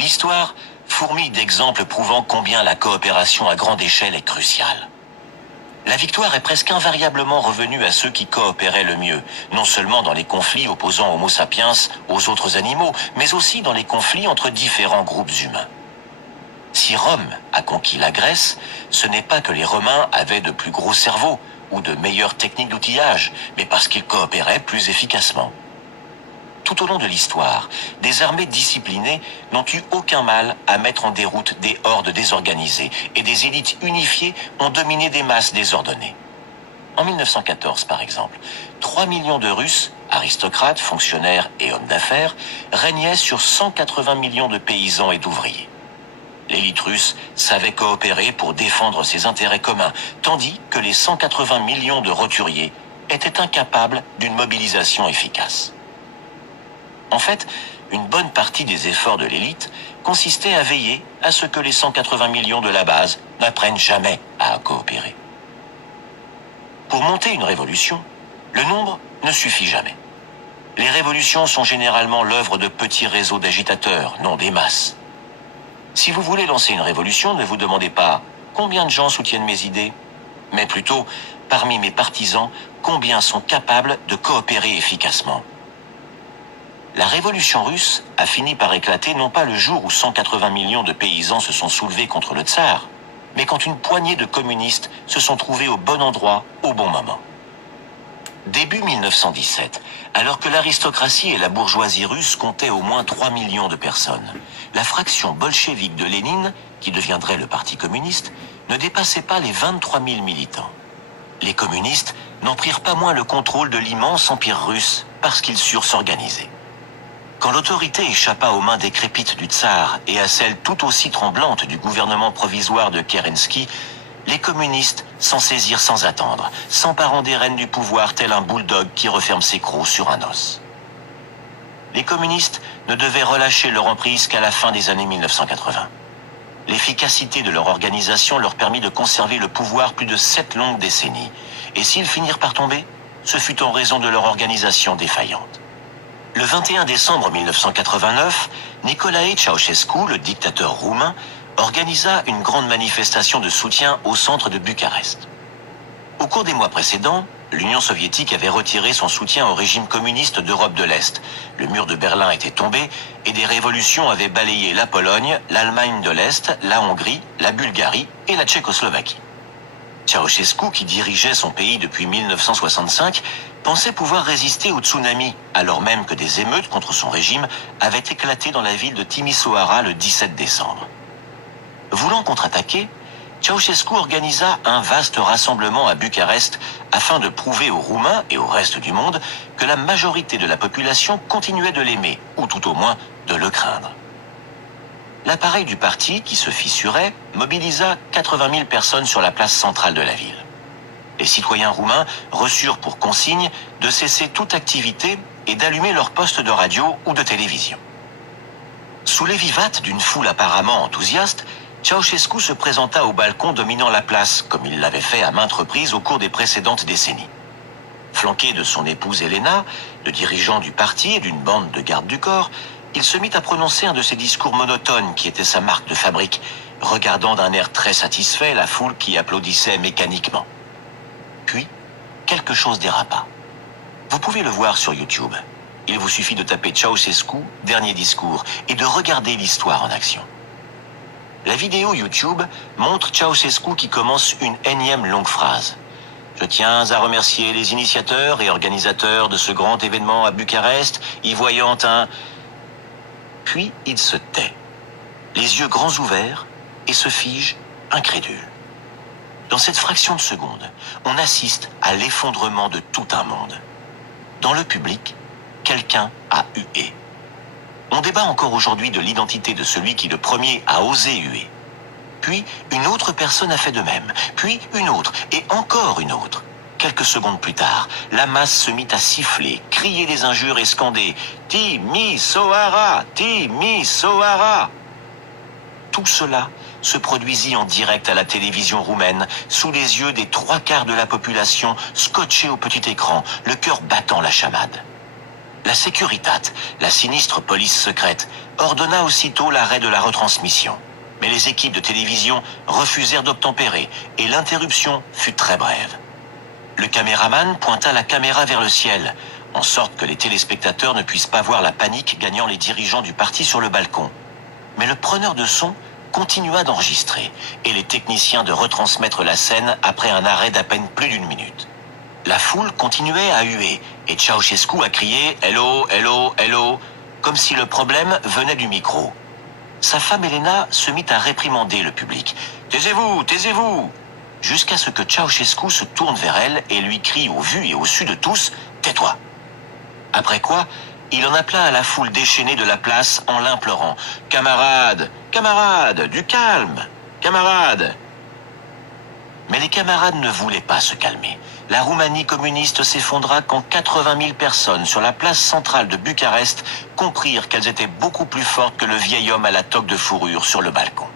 L'histoire fourmille d'exemples prouvant combien la coopération à grande échelle est cruciale. La victoire est presque invariablement revenue à ceux qui coopéraient le mieux, non seulement dans les conflits opposant Homo sapiens aux autres animaux, mais aussi dans les conflits entre différents groupes humains. Si Rome a conquis la Grèce, ce n'est pas que les Romains avaient de plus gros cerveaux ou de meilleures techniques d'outillage, mais parce qu'ils coopéraient plus efficacement. Tout au long de l'histoire, des armées disciplinées n'ont eu aucun mal à mettre en déroute des hordes désorganisées et des élites unifiées ont dominé des masses désordonnées. En 1914, par exemple, 3 millions de Russes, aristocrates, fonctionnaires et hommes d'affaires, régnaient sur 180 millions de paysans et d'ouvriers. L'élite russe savait coopérer pour défendre ses intérêts communs, tandis que les 180 millions de roturiers étaient incapables d'une mobilisation efficace. En fait, une bonne partie des efforts de l'élite consistait à veiller à ce que les 180 millions de la base n'apprennent jamais à coopérer. Pour monter une révolution, le nombre ne suffit jamais. Les révolutions sont généralement l'œuvre de petits réseaux d'agitateurs, non des masses. Si vous voulez lancer une révolution, ne vous demandez pas combien de gens soutiennent mes idées, mais plutôt, parmi mes partisans, combien sont capables de coopérer efficacement. La révolution russe a fini par éclater non pas le jour où 180 millions de paysans se sont soulevés contre le tsar, mais quand une poignée de communistes se sont trouvés au bon endroit, au bon moment. Début 1917, alors que l'aristocratie et la bourgeoisie russe comptaient au moins 3 millions de personnes, la fraction bolchevique de Lénine, qui deviendrait le Parti communiste, ne dépassait pas les 23 000 militants. Les communistes n'en prirent pas moins le contrôle de l'immense empire russe parce qu'ils surent s'organiser. Quand l'autorité échappa aux mains décrépites du tsar et à celles tout aussi tremblantes du gouvernement provisoire de Kerensky, les communistes s'en saisirent sans attendre, s'emparant des rênes du pouvoir tel un bulldog qui referme ses crocs sur un os. Les communistes ne devaient relâcher leur emprise qu'à la fin des années 1980. L'efficacité de leur organisation leur permit de conserver le pouvoir plus de 7 longues décennies, et s'ils finirent par tomber, ce fut en raison de leur organisation défaillante. Le 21 décembre 1989, Nicolae Ceausescu, le dictateur roumain, organisa une grande manifestation de soutien au centre de Bucarest. Au cours des mois précédents, l'Union soviétique avait retiré son soutien au régime communiste d'Europe de l'Est. Le mur de Berlin était tombé et des révolutions avaient balayé la Pologne, l'Allemagne de l'Est, la Hongrie, la Bulgarie et la Tchécoslovaquie. Ceausescu, qui dirigeait son pays depuis 1965, pensait pouvoir résister au tsunami, alors même que des émeutes contre son régime avaient éclaté dans la ville de Timisoara le 17 décembre. Voulant contre-attaquer, Ceausescu organisa un vaste rassemblement à Bucarest afin de prouver aux Roumains et au reste du monde que la majorité de la population continuait de l'aimer, ou tout au moins de le craindre. L'appareil du parti, qui se fissurait, mobilisa 80 000 personnes sur la place centrale de la ville. Les citoyens roumains reçurent pour consigne de cesser toute activité et d'allumer leur poste de radio ou de télévision. Sous les vivates d'une foule apparemment enthousiaste, Ceausescu se présenta au balcon dominant la place, comme il l'avait fait à maintes reprises au cours des précédentes décennies. Flanqué de son épouse Elena, de dirigeants du parti et d'une bande de gardes du corps, il se mit à prononcer un de ces discours monotones qui était sa marque de fabrique, regardant d'un air très satisfait la foule qui applaudissait mécaniquement. Puis, quelque chose dérapa. Vous pouvez le voir sur YouTube. Il vous suffit de taper Ceausescu, dernier discours, et de regarder l'histoire en action. La vidéo YouTube montre Ceausescu qui commence une énième longue phrase. Je tiens à remercier les initiateurs et organisateurs de ce grand événement à Bucarest, y voyant un... Puis il se tait, les yeux grands ouverts, et se fige, incrédule. Dans cette fraction de seconde, on assiste à l'effondrement de tout un monde. Dans le public, quelqu'un a hué. On débat encore aujourd'hui de l'identité de celui qui le premier a osé huer. Puis une autre personne a fait de même, puis une autre, et encore une autre. Quelques secondes plus tard, la masse se mit à siffler, crier des injures et scander « Timisoara! Timisoara !» Tout cela se produisit en direct à la télévision roumaine, sous les yeux des 3/4 de la population, scotchée au petit écran, le cœur battant la chamade. La Securitate, la sinistre police secrète, ordonna aussitôt l'arrêt de la retransmission. Mais les équipes de télévision refusèrent d'obtempérer et l'interruption fut très brève. Le caméraman pointa la caméra vers le ciel, en sorte que les téléspectateurs ne puissent pas voir la panique gagnant les dirigeants du parti sur le balcon. Mais le preneur de son continua d'enregistrer et les techniciens de retransmettre la scène après un arrêt d'à peine plus d'1 minute. La foule continuait à huer et Ceausescu a crié « Hello, hello, hello », comme si le problème venait du micro. Sa femme Elena se mit à réprimander le public. « Taisez-vous, taisez-vous » jusqu'à ce que Ceausescu se tourne vers elle et lui crie au vu et au su de tous « Tais-toi ». Après quoi, il en appela à la foule déchaînée de la place en l'implorant « Camarades, camarades, du calme, camarades !» Mais les camarades ne voulaient pas se calmer. La Roumanie communiste s'effondra quand 80 000 personnes sur la place centrale de Bucarest comprirent qu'elles étaient beaucoup plus fortes que le vieil homme à la toque de fourrure sur le balcon.